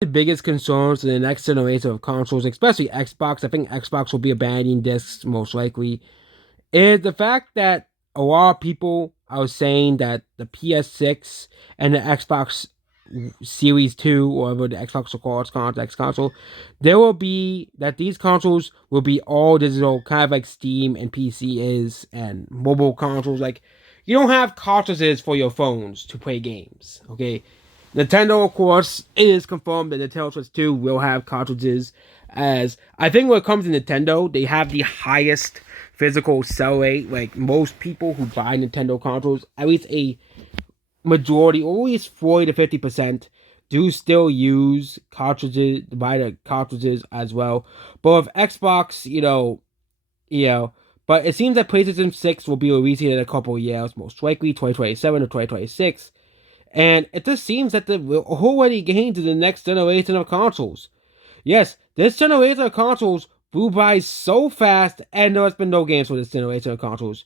The biggest concerns in the next generation of consoles, especially Xbox, I think Xbox will be abandoning discs most likely, is the fact that a lot of people are saying that the PS6 and the Xbox Series 2, or whatever the Xbox will call its X console, there will be that these consoles will be all digital, kind of like Steam and PC is, and mobile consoles. Like, you don't have cartridges for your phones to play games, okay? Nintendo, of course, it is confirmed that Nintendo Switch 2 will have cartridges. As I think when it comes to Nintendo, they have the highest physical sell rate. Like most people who buy Nintendo consoles, at least a majority, or at least 40 to 50%, do still use cartridges, buy the cartridges as well. But with Xbox, you know, but it seems that PlayStation 6 will be releasing in a couple of years, most likely 2027 or 2026. And it just seems that we're already getting to the next generation of consoles. Yes, this generation of consoles flew by so fast, and there's been no games for this generation of consoles.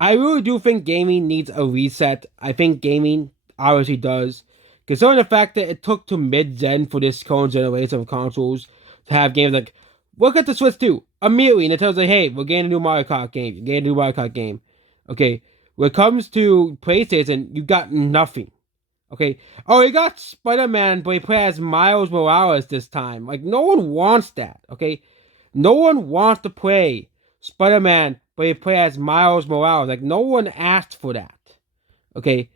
I really do think gaming needs a reset. I think gaming obviously does. Considering the fact that it took to mid-gen for this current generation of consoles to have games like, look at the Switch 2. Immediately, and it tells like, hey, we're getting a new Mario Kart game. You're getting a new Mario Kart game. Okay, when it comes to PlayStation, you got nothing. Okay. Oh, he got Spider-Man, but he plays as Miles Morales this time. Like, no one wants that. Okay. No one wants to play Spider-Man, but he plays as Miles Morales. Like, no one asked for that. Okay.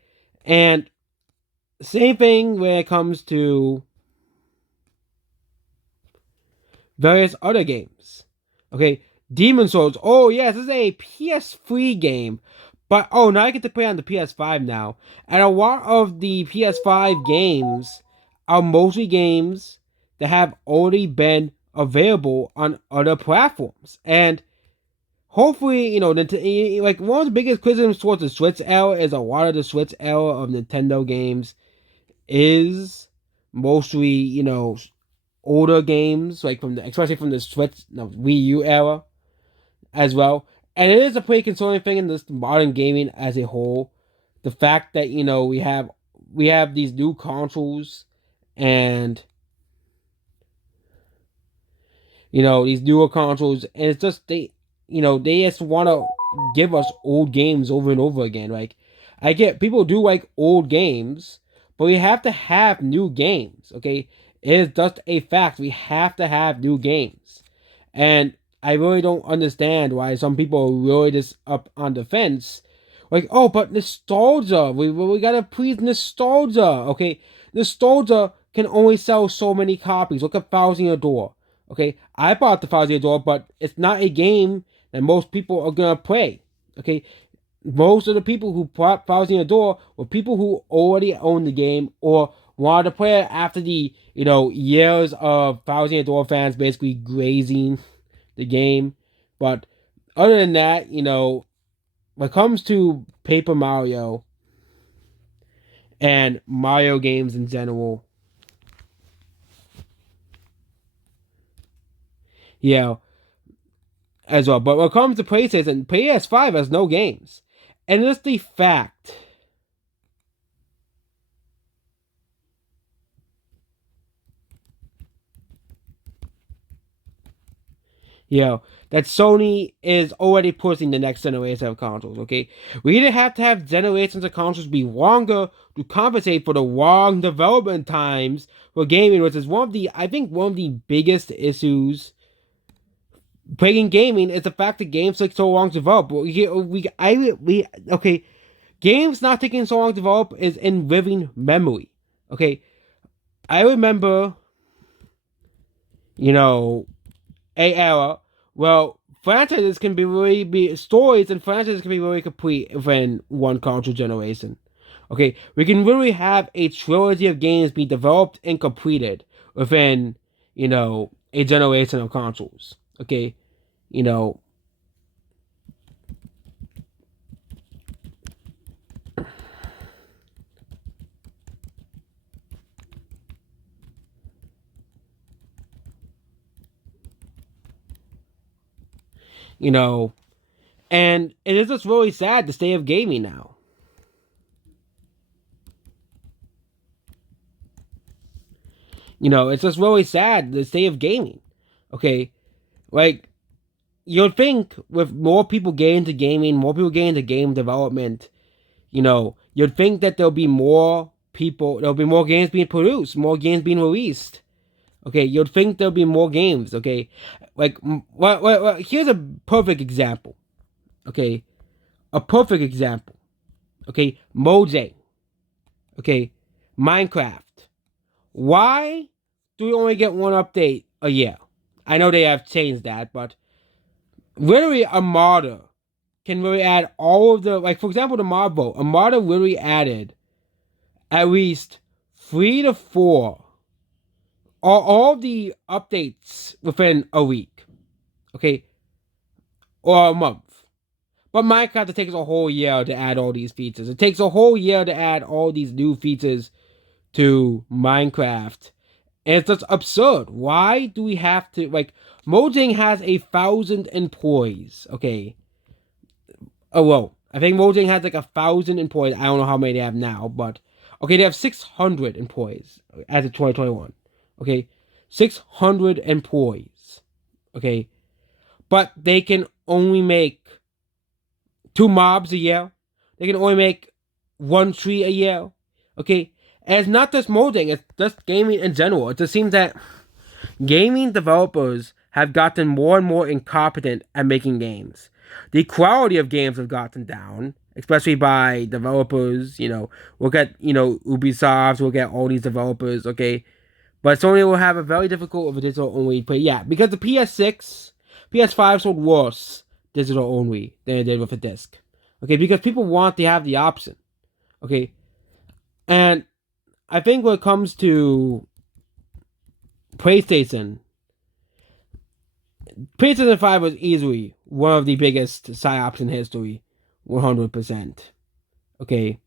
And same thing when it comes to various other games. Okay. Demon Souls. Oh, yes, this is a PS3 game. But, oh, now I get to play on the PS5 now. And a lot of the PS5 games are mostly games that have already been available on other platforms. And hopefully, like one of the biggest criticisms towards the Switch era is a lot of the Switch era of Nintendo games is mostly, older games, like especially from the Switch, no, Wii U era as well. And it is a pretty concerning thing in this modern gaming as a whole. The fact that we have these new consoles and these newer consoles, and it's just they just want to give us old games over and over again. Like I get people do like old games, but we have to have new games. Okay, it is just a fact. We have to have new games, and I really don't understand why some people are really just up on the fence. Like, oh, but nostalgia. We gotta please nostalgia. Okay, nostalgia can only sell so many copies. Look at Thousand Year Door. Okay, I bought the Thousand Year Door, but it's not a game that most people are gonna play. Okay, most of the people who bought Thousand Year Door were people who already owned the game or wanted to play it after the years of Thousand Year Door fans basically grazing the game. But other than that, when it comes to Paper Mario and Mario games in general, yeah, as well. But when it comes to PlayStation, PS5 has no games. And it's the fact, that Sony is already pushing the next generation of consoles, okay? We either have to have generations of consoles be longer to compensate for the long development times for gaming, which is I think one of the biggest issues playing gaming is the fact that games take so long to develop. Okay, games not taking so long to develop is in living memory. Okay, I remember, you know, a era. Well, franchises can be really be stories and franchises can be really complete within one console generation. Okay, we can really have a trilogy of games be developed and completed within, a generation of consoles. Okay, you know, you know, and it is just really sad the state of gaming now. It's just really sad the state of gaming. Okay, like you'd think with more people getting into gaming, more people getting into game development, you'd think that there'll be more games being produced, more games being released. Okay, you'd think there'll be more games. Okay, like here's a perfect example. Okay, a perfect example. Okay, Mojang. Okay, Minecraft. Why do we only get one update a year? I know they have changed that, but literally a modder can really add all of the, like, for example, the mod vote. A modder literally added at least 3 to 4 all the updates within a week. Okay, or a month. But Minecraft, it takes a whole year to add all these features. It takes a whole year to add all these new features to Minecraft. And it's just absurd. Why do we have to, like, Mojang has 1,000 employees, okay? Oh, well, I think Mojang has like 1,000 employees. I don't know how many they have now, but, okay, they have 600 employees as of 2021. Okay, 600 employees. Okay, but they can only make 2 mobs a year. They can only make 1 tree a year. Okay, and it's not just modding, it's just gaming in general. It just seems that gaming developers have gotten more and more incompetent at making games. The quality of games have gotten down, especially by developers. We'll get, Ubisoft, we'll get all these developers, okay? But Sony will have a very difficult with a digital only play. Yeah, because the PS6, PS5 sold worse digital only than it did with a disc. Okay, because people want to have the option. Okay, and I think when it comes to PlayStation, PlayStation 5 was easily one of the biggest psyops in history. 100%. Okay.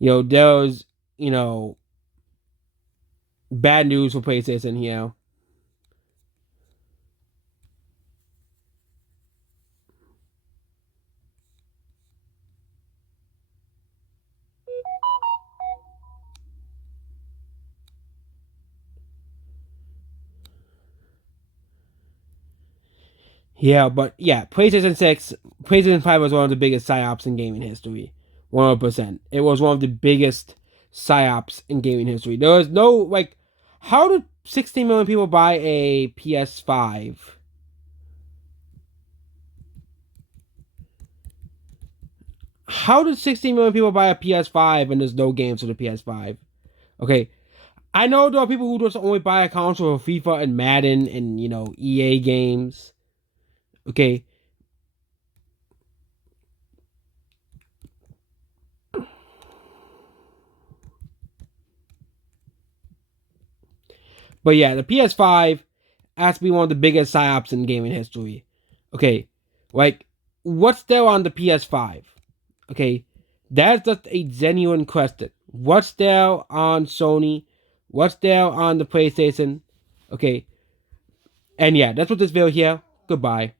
There was, bad news for PlayStation here. Yeah, but yeah, PlayStation 5 was one of the biggest psyops in gaming history. 100%. It was one of the biggest psyops in gaming history. There was no, like, how did 16 million people buy a PS5? How did 16 million people buy a PS5 and there's no games for the PS5? Okay, I know there are people who just only buy a console for FIFA and Madden and, EA games. Okay, but yeah, the PS5 has to be one of the biggest psyops in gaming history. Okay, like, what's there on the PS5? Okay, that's just a genuine question. What's there on Sony? What's there on the PlayStation? Okay, and yeah, that's what this video here. Goodbye.